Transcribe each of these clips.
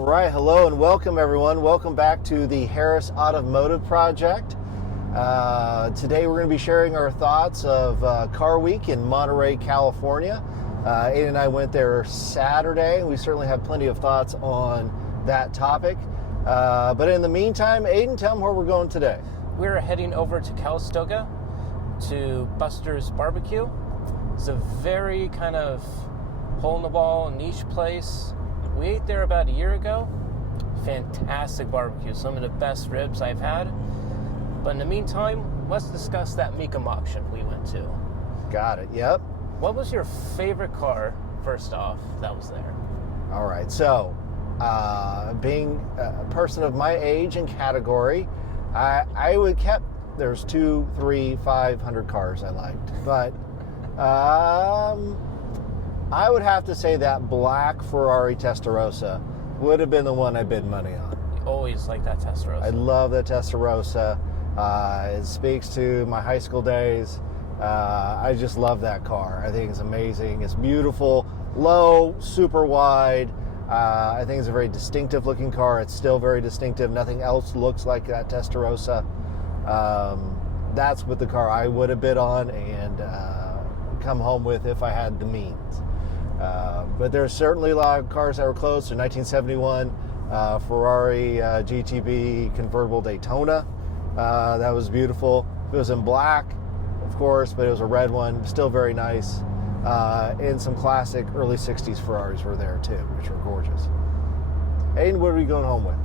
All right, hello and welcome everyone. Welcome back to the Harris Automotive Project. Today we're going to be sharing our thoughts of Car Week in Monterey, California. Aiden and I went there Saturday. We certainly have plenty of thoughts on that topic. But in the meantime, Aiden, tell them where we're going today. We're heading over to Calistoga to Buster's Barbecue. It's a very kind of hole-in-the-wall niche place. We ate there about a year ago. Fantastic barbecue, some of the best ribs I've had. But in the meantime, let's discuss that mecum auction we went to. Got it, yep. What was your favorite car, first off, that was there? All right, so being a person of my age and category, I would kept, there's 200, 300, 500 cars I liked, but I would have to say that black Ferrari Testarossa would have been the one I bid money on. You always like that Testarossa. I love that Testarossa. It speaks to my high school days. I just love that car. I think it's amazing. It's beautiful, low, super wide. I think it's a very distinctive looking car. It's still very distinctive. Nothing else looks like that Testarossa. That's what the car I would have bid on and come home with if I had the means. But there's certainly a lot of cars that were close. The 1971 Ferrari GTB convertible Daytona. That was beautiful. It was in black, of course, but it was a red one. Still very nice. And some classic early 60s Ferraris were there too, which were gorgeous. Aiden, what are we going home with?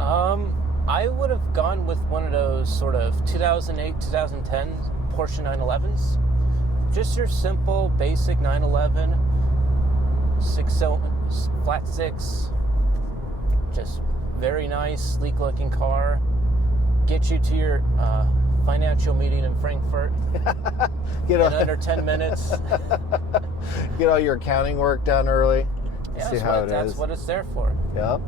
I would have gone with one of those sort of 2008, 2010 Porsche 911s. Just your simple, basic 911, flat six, just very nice, sleek-looking car. Get you to your financial meeting in Frankfurt in under 10 minutes. Get all your accounting work done early. Yeah, see how that's what it's there for. Yeah.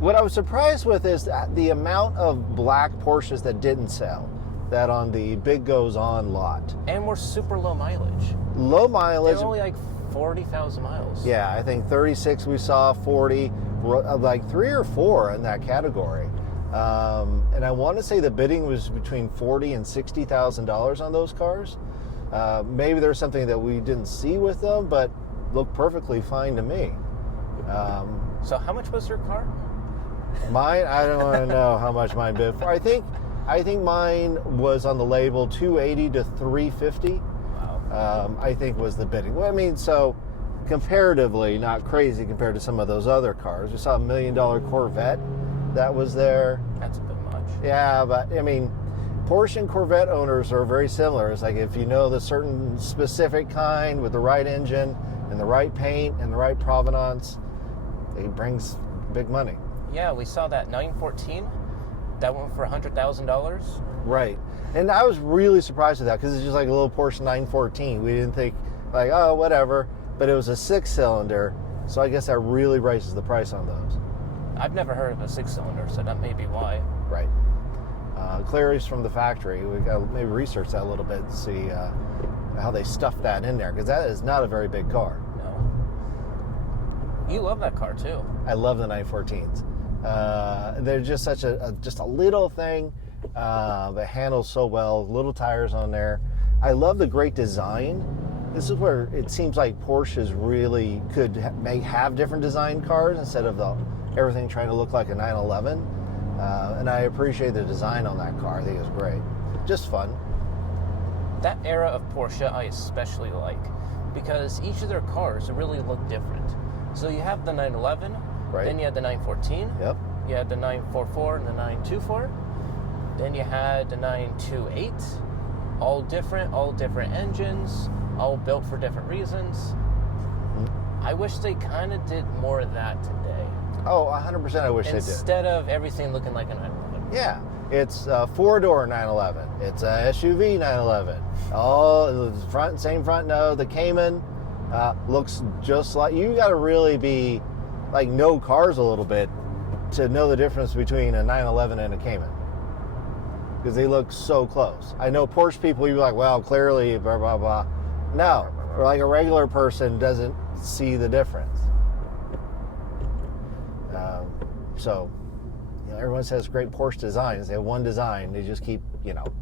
What I was surprised with is the amount of black Porsches that didn't sell. That on the Big Goes On lot. And we're super low mileage. Low mileage. They're only like 40,000 miles. Yeah, I think 36 we saw, 40, like 3 or 4 in that category. And I want to say the bidding was between $40,000 and $60,000 on those cars. Maybe there's something that we didn't see with them, but looked perfectly fine to me. So how much was your car? Mine, I don't want to know how much mine bid for. I think mine was on the label 280 to 350. Wow. I think was the bidding. Well, I mean, so comparatively not crazy compared to some of those other cars. We saw $1 million Corvette that was there. That's a bit much. Yeah, but I mean, Porsche and Corvette owners are very similar. It's like if you know the certain specific kind with the right engine and the right paint and the right provenance, it brings big money. Yeah, we saw that 914. That went for $100,000. Right. And I was really surprised with that because it's just like a little Porsche 914. We didn't think like, oh, whatever. But it was a 6-cylinder. So I guess that really raises the price on those. I've never heard of a 6-cylinder, so that may be why. Right. Clearance from the factory. We got to maybe research that a little bit and see how they stuffed that in there because that is not a very big car. No. You love that car too. I love the 914s. They're just such just a little thing that handles so well. Little tires on there. I love the great design. This is where it seems like Porsches really could have different design cars instead of everything trying to look like a 911. And I appreciate the design on that car. I think it's great. Just fun. That era of Porsche I especially like because each of their cars really look different. So you have the 911. Right. Then you had the 914. Yep. You had the 944 and the 924. Then you had the 928. All different engines, all built for different reasons. Mm-hmm. I wish they kind of did more of that today. Oh, 100% I wish they did. Instead of everything looking like a 911. Yeah. It's a 4-door 911. It's a SUV 911. All same front nose. The Cayman looks just like, you got to really be like know cars a little bit to know the difference between a 911 and a Cayman because they look so close. I know Porsche people, you're like, well, clearly, blah, blah, blah. No, or like a regular person doesn't see the difference. So, everyone says great Porsche designs. They have one design. They just keep,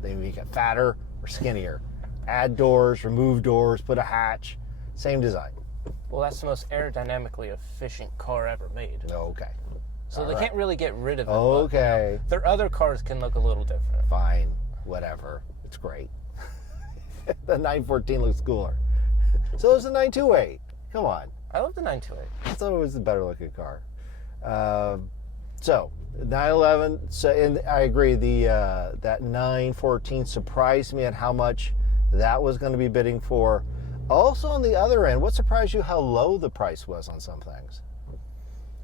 they make it fatter or skinnier. Add doors, remove doors, put a hatch. Same design. Well, that's the most aerodynamically efficient car ever made. Okay. So they can't really get rid of it. Okay. But, their other cars can look a little different. Fine. Whatever. It's great. The 914 looks cooler. So there's the 928. Come on. I love the 928. I thought it was the better looking car. So 911. So, and I agree. That 914 surprised me at how much that was going to be bidding for. Also, on the other end, what surprised you? How low the price was on some things.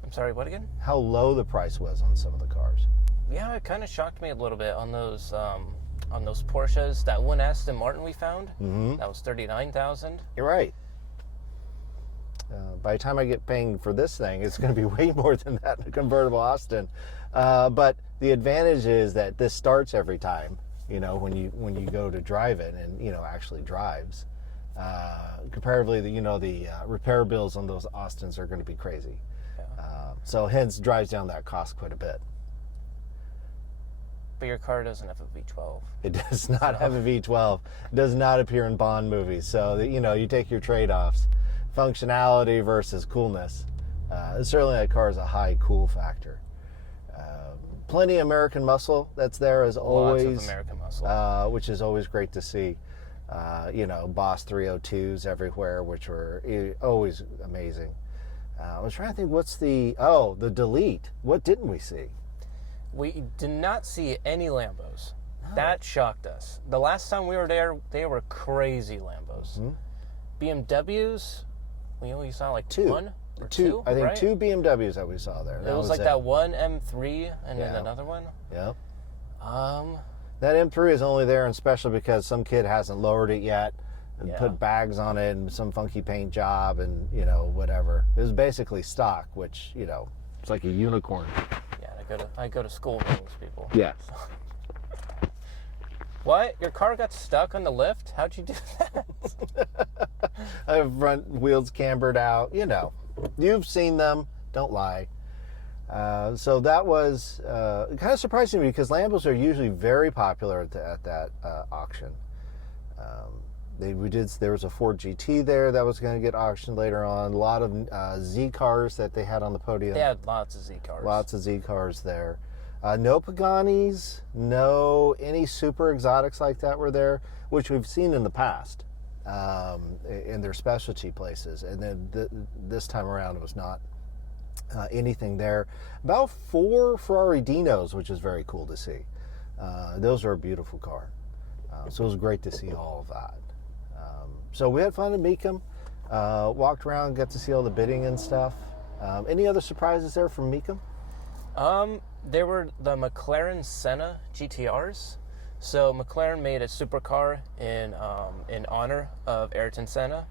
I'm sorry. What again? How low the price was on some of the cars. Yeah, it kind of shocked me a little bit on those Porsches. That one Aston Martin we found. Mm-hmm. That was $39,000. You're right. By the time I get paying for this thing, it's going to be way more than that in a convertible Austin. But the advantage is that this starts every time, when you go to drive it and, actually drives. Comparatively, the repair bills on those Austins are going to be crazy. Yeah. So hence drives down that cost quite a bit. But your car doesn't have a V12. It does not have a V12. It does not appear in Bond movies. So, you take your trade-offs. Functionality versus coolness. Certainly that car is a high cool factor. Plenty of American muscle that's there as always. Lots of American muscle. Which is always great to see. Boss 302s everywhere, which were always amazing. I was trying to think, what's the delete. What didn't we see? We did not see any Lambos. No. That shocked us. The last time we were there, they were crazy Lambos. Mm-hmm. BMWs, we only saw like one or two. I think right? 2 BMWs that we saw there. It was like that one M3 and then another one. Yeah. That M3 is only there and special because some kid hasn't lowered it yet and put bags on it and some funky paint job and, whatever. It was basically stock, which, it's like a unicorn. Yeah, I go to school with those people. Yeah. What? Your car got stuck on the lift? How'd you do that? I have front wheels cambered out. You've seen them. Don't lie. So that was kind of surprising to me because Lambos are usually very popular at that auction. There was a Ford GT there that was going to get auctioned later on. A lot of Z cars that they had on the podium. They had lots of Z cars. Lots of Z cars there. No Paganis, no any super exotics like that were there, which we've seen in the past in their specialty places. And then this time around, it was not anything there. About 4 Ferrari Dinos, which is very cool to see. Those are a beautiful car. So it was great to see all of that. So we had fun at mecum. Walked around, got to see all the bidding and stuff. Any other surprises there from mecum? There were the McLaren Senna GTRs. So McLaren made a supercar in honor of Ayrton Senna,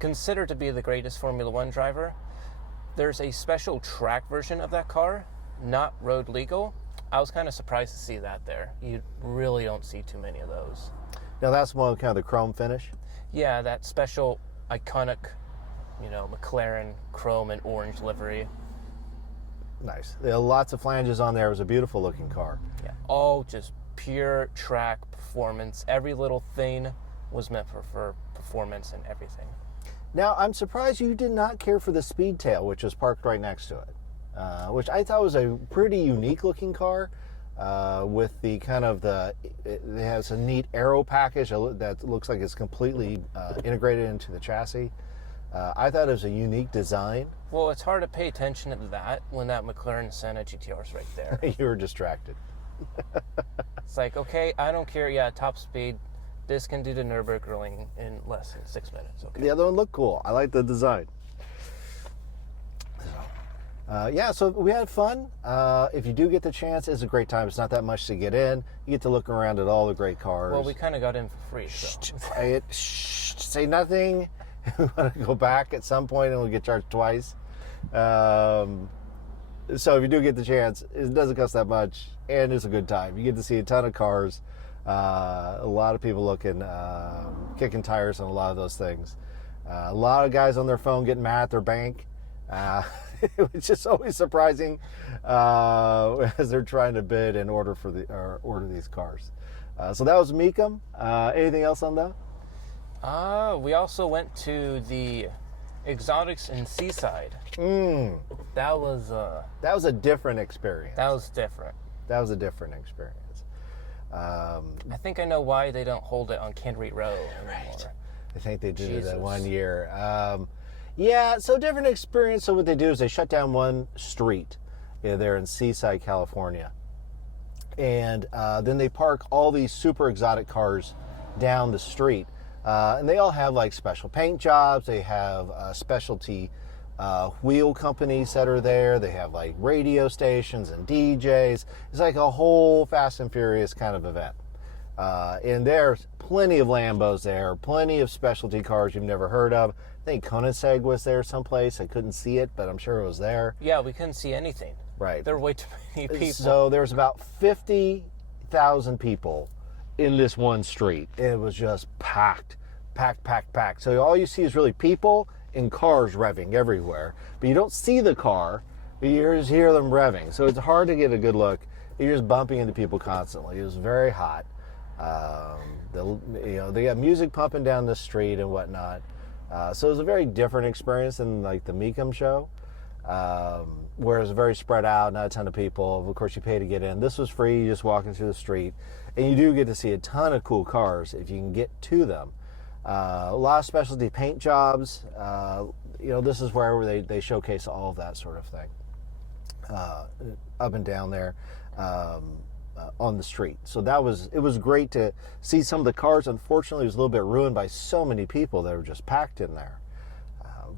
considered to be the greatest Formula One driver. There's a special track version of that car, not road legal. I was kind of surprised to see that there. You really don't see too many of those. Now that's one with kind of the chrome finish? Yeah, that special iconic, McLaren chrome and orange livery. Nice. There are lots of flanges on there. It was a beautiful looking car. Yeah, all just pure track performance. Every little thing was meant for performance and everything. Now, I'm surprised you did not care for the Speedtail, which was parked right next to it, which I thought was a pretty unique looking car with the kind of it has a neat aero package that looks like it's completely integrated into the chassis. I thought it was a unique design. Well, it's hard to pay attention to that when that McLaren Senna GTR is right there. You were distracted. It's like, okay, I don't care. Yeah, top speed. This can do the Nürburgring in less than 6 minutes. Okay. The other one looked cool. I like the design. So we had fun. If you do get the chance, it's a great time. It's not that much to get in. You get to look around at all the great cars. Well, we kind of got in for free. So. Say nothing. We want to go back at some point and we'll get charged twice. So if you do get the chance, it doesn't cost that much and it's a good time. You get to see a ton of cars, a lot of people looking, kicking tires on a lot of those things. A lot of guys on their phone getting mad at their bank It was just always surprising as they're trying to bid and order these cars. So that was mecum. Anything else on that? We also went to the Exotics in Seaside. That was a different experience. That was different. That was a different experience. I think I know why they don't hold it on Canterbury Row anymore. Right. I think they did it Jesus. that 1 year. Yeah, so different experience. So what they do is they shut down one street there in Seaside, California. And then they park all these super exotic cars down the street. And they all have like special paint jobs. They have specialty wheel companies that are there. They have like radio stations and DJs. It's like a whole Fast and Furious kind of event. And there's plenty of Lambos there, plenty of specialty cars you've never heard of. I think Koenigsegg was there someplace. I couldn't see it, but I'm sure it was there. Yeah, we couldn't see anything. Right. There were way too many people. So there was about 50,000 people in this one street. It was just packed. So all you see is really people and cars revving everywhere. But you don't see the car, but you just hear them revving. So it's hard to get a good look. You're just bumping into people constantly. It was very hot. They got music pumping down the street and whatnot. So it was a very different experience than like the mecum show, where it was very spread out, not a ton of people. Of course, you pay to get in. This was free, just walking through the street, and you do get to see a ton of cool cars if you can get to them. A lot of specialty paint jobs. This is where they showcase all of that sort of thing, up and down there. On the street. So it was great to see some of the cars. Unfortunately, it was a little bit ruined by so many people that were just packed in there,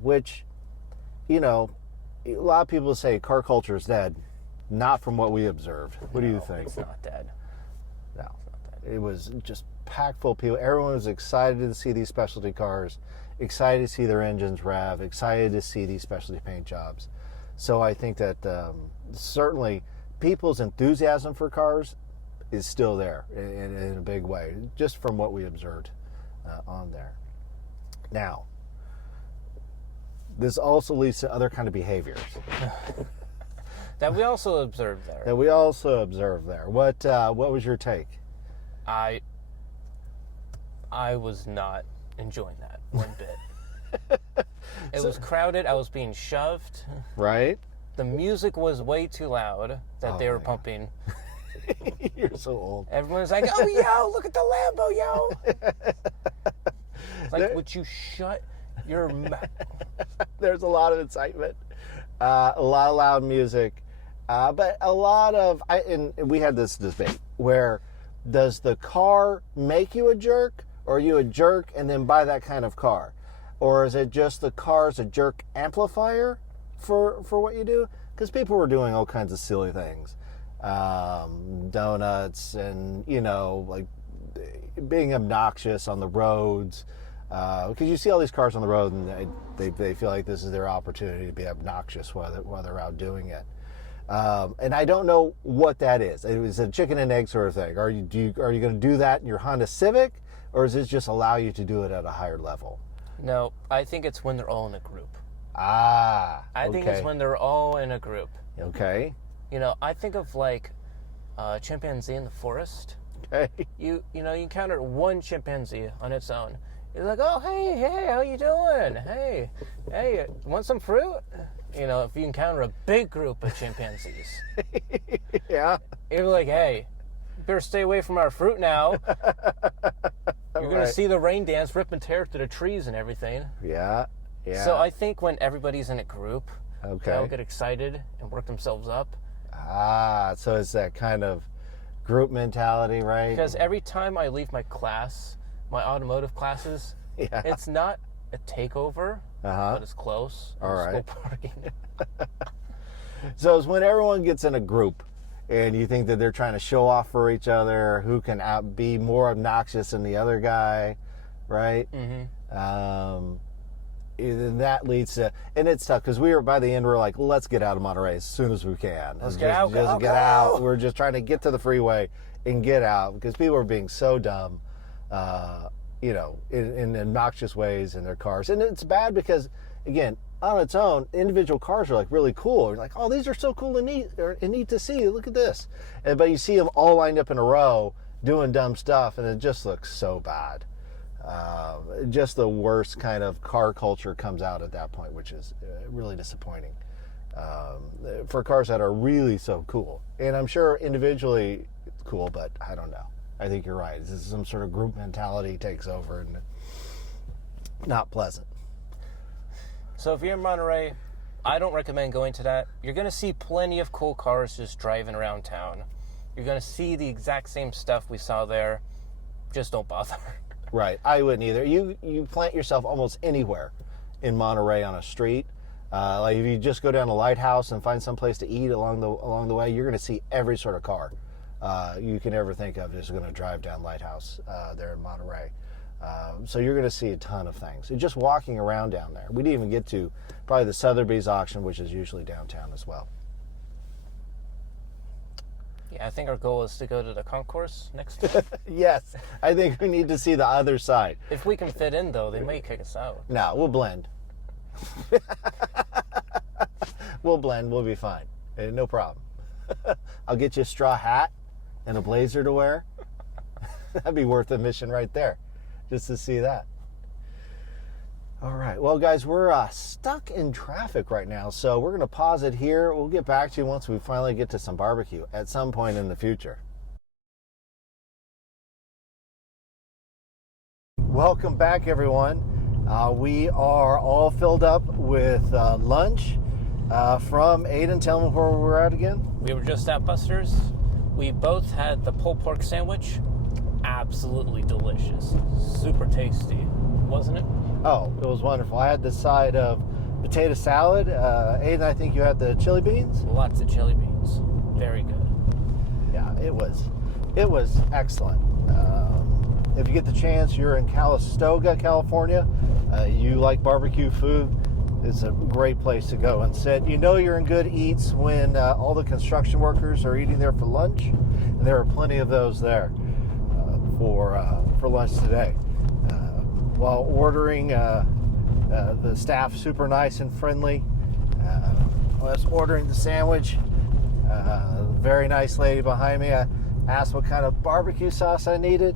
which, a lot of people say car culture is dead. Not from what we observed. What do you think? It's not dead. No, it was just packed full of people. Everyone was excited to see these specialty cars, excited to see their engines rev, excited to see these specialty paint jobs. So I think that certainly people's enthusiasm for cars is still there in a big way, just from what we observed on there. Now, this also leads to other kind of behaviors that we also observed there. What was your take? I was not enjoying that one bit. It was crowded. I was being shoved. Right. The music was way too loud that they were pumping. You're so old. Everyone's like, "Oh, yo, look at the Lambo, yo!" It's like, would you shut your mouth? There's a lot of excitement, a lot of loud music, but a lot of. And we had this debate where does the car make you a jerk, or are you a jerk and then buy that kind of car, or is it just the car's a jerk amplifier for what you do? Because people were doing all kinds of silly things, donuts, and like being obnoxious on the roads, because you see all these cars on the road and they feel like this is their opportunity to be obnoxious while they're out doing it. And I don't know what that is. It was a chicken and egg sort of thing. Are you going to do that in your Honda Civic, or does it just allow you to do it at a higher level? No, I think it's when they're all in a group. I think it's when they're all in a group. Okay. I think of like a chimpanzee in the forest. Okay. You encounter one chimpanzee on its own. You're like, oh, hey, how you doing? Hey, want some fruit? If you encounter a big group of chimpanzees. Yeah. You're like, hey, better stay away from our fruit now. You're going to see the rain dance, rip and tear through the trees and everything. Yeah. Yeah. So I think when everybody's in a group, they'll get excited and work themselves up. So it's that kind of group mentality, right? Because every time I leave my class, my automotive classes, it's not a takeover, but it's close. All right. School parking. So it's when everyone gets in a group and you think that they're trying to show off for each other, who can be more obnoxious than the other guy, right? Mm-hmm. And that leads to, and it's tough because by the end, we're like, let's get out of Monterey as soon as we can. Let's get out. Get out. We're just trying to get to the freeway and get out because people are being so dumb, in obnoxious ways in their cars. And it's bad because, again, on its own, individual cars are like really cool. You're like, oh, these are so cool and neat to see. Look at this. But you see them all lined up in a row doing dumb stuff, and it just looks so bad. Just the worst kind of car culture comes out at that point, which is really disappointing for cars that are really so cool. And I'm sure individually it's cool, but I don't know. I think you're right. This is some sort of group mentality takes over and not pleasant. So if you're in Monterey, I don't recommend going to that. You're going to see plenty of cool cars just driving around town. You're going to see the exact same stuff we saw there. Just don't bother. Right. I wouldn't either. You plant yourself almost anywhere in Monterey on a street. Like if you just go down to Lighthouse and find some place to eat along the way, you're going to see every sort of car you can ever think of is going to drive down Lighthouse there in Monterey. So you're going to see a ton of things. And just walking around down there. We didn't even get to probably the Sotheby's auction, which is usually downtown as well. Yeah, I think our goal is to go to the concourse next time. Yes, I think we need to see the other side. If we can fit in, though, they may kick us out. No, we'll blend. We'll blend. We'll be fine. No problem. I'll get you a straw hat and a blazer to wear. That'd be worth the mission right there, just to see that. All right. Well, guys, we're stuck in traffic right now, so we're going to pause it here. We'll get back to you once we finally get to some barbecue at some point in the future. Welcome back, everyone. We are all filled up with lunch from Aiden. Tell them where we're at again. We were just at Buster's. We both had the pulled pork sandwich. Absolutely delicious. Super tasty, wasn't it? Oh, it was wonderful. I had the side of potato salad. Aiden, I think you had the chili beans? Lots of chili beans. Very good. Yeah, it was excellent. If you get the chance, you're in Calistoga, California, you like barbecue food, it's a great place to go and sit. You know you're in good eats when all the construction workers are eating there for lunch, and there are plenty of those there for lunch today. While ordering, the staff super nice and friendly. I was ordering the sandwich. Very nice lady behind me. I asked what kind of barbecue sauce I needed.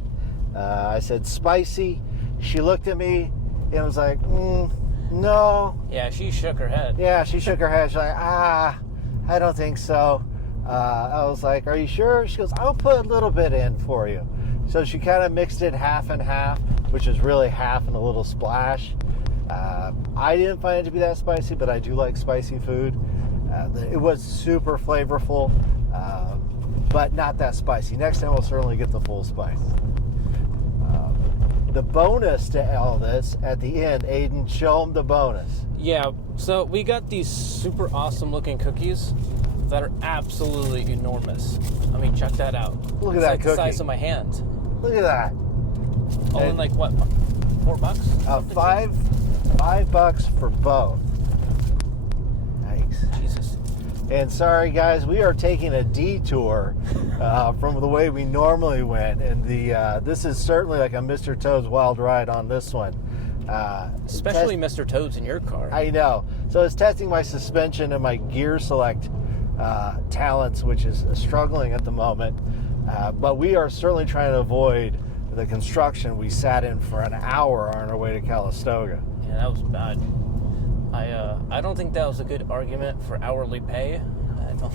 I said spicy. She looked at me and was like, no. Yeah, she shook her head. Yeah, she shook her head. She's like, I don't think so. I was like, are you sure? She goes, I'll put a little bit in for you. So she kind of mixed it half and half, which is really half and a little splash. I didn't find it to be that spicy, but I do like spicy food. It was super flavorful, but not that spicy. Next time we'll certainly get the full spice. The bonus to all this, at the end, Aiden, show them the bonus. Yeah, so we got these super awesome looking cookies that are absolutely enormous. I mean, check that out. Look at it's that like cookie. The size of my hand. Look at that. All in like what, $4? $5 for both. Nice. Jesus. And sorry guys, we are taking a detour from the way we normally went, and this is certainly like a Mr. Toad's Wild Ride on this one. Especially Mr. Toad's in your car. I know. So it's testing my suspension and my gear select talents, which is struggling at the moment. But we are certainly trying to avoid the construction we sat in for an hour on our way to Calistoga. Yeah, that was bad. I don't think that was a good argument for hourly pay. I don't.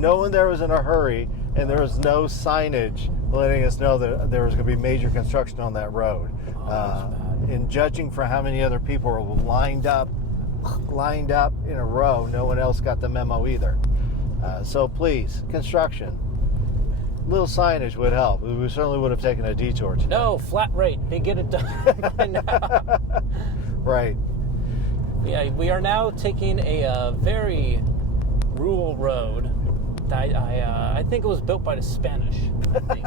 No one there was in a hurry, and there was no signage letting us know that there was going to be major construction on that road. Oh, that was bad. And judging for how many other people were lined up in a row, no one else got the memo either. So please, construction, little signage would help. We certainly would have taken a detour today. No, flat rate. They get it done by now. Right. Yeah, we are now taking a very rural road. I think it was built by the Spanish. I think.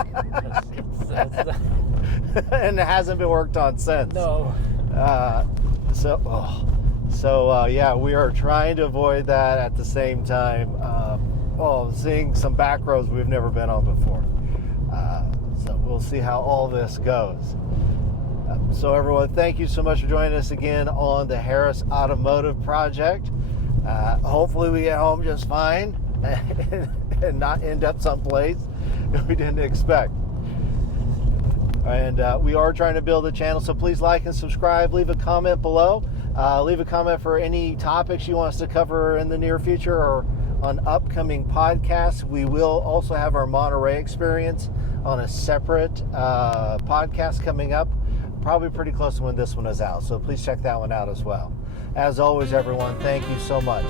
And it hasn't been worked on since. No. Yeah, we are trying to avoid that at the same time. Seeing some back roads we've never been on before. So we'll see how all this goes. So everyone, thank you so much for joining us again on the Harris Automotive Project. Hopefully we get home just fine and not end up someplace we didn't expect. And we are trying to build a channel, so please like and subscribe. Leave a comment below. Leave a comment for any topics you want us to cover in the near future or on upcoming podcasts. We will also have our Monterey experience on a separate podcast coming up, probably pretty close to when this one is out. So please check that one out as well. As always, everyone, thank you so much.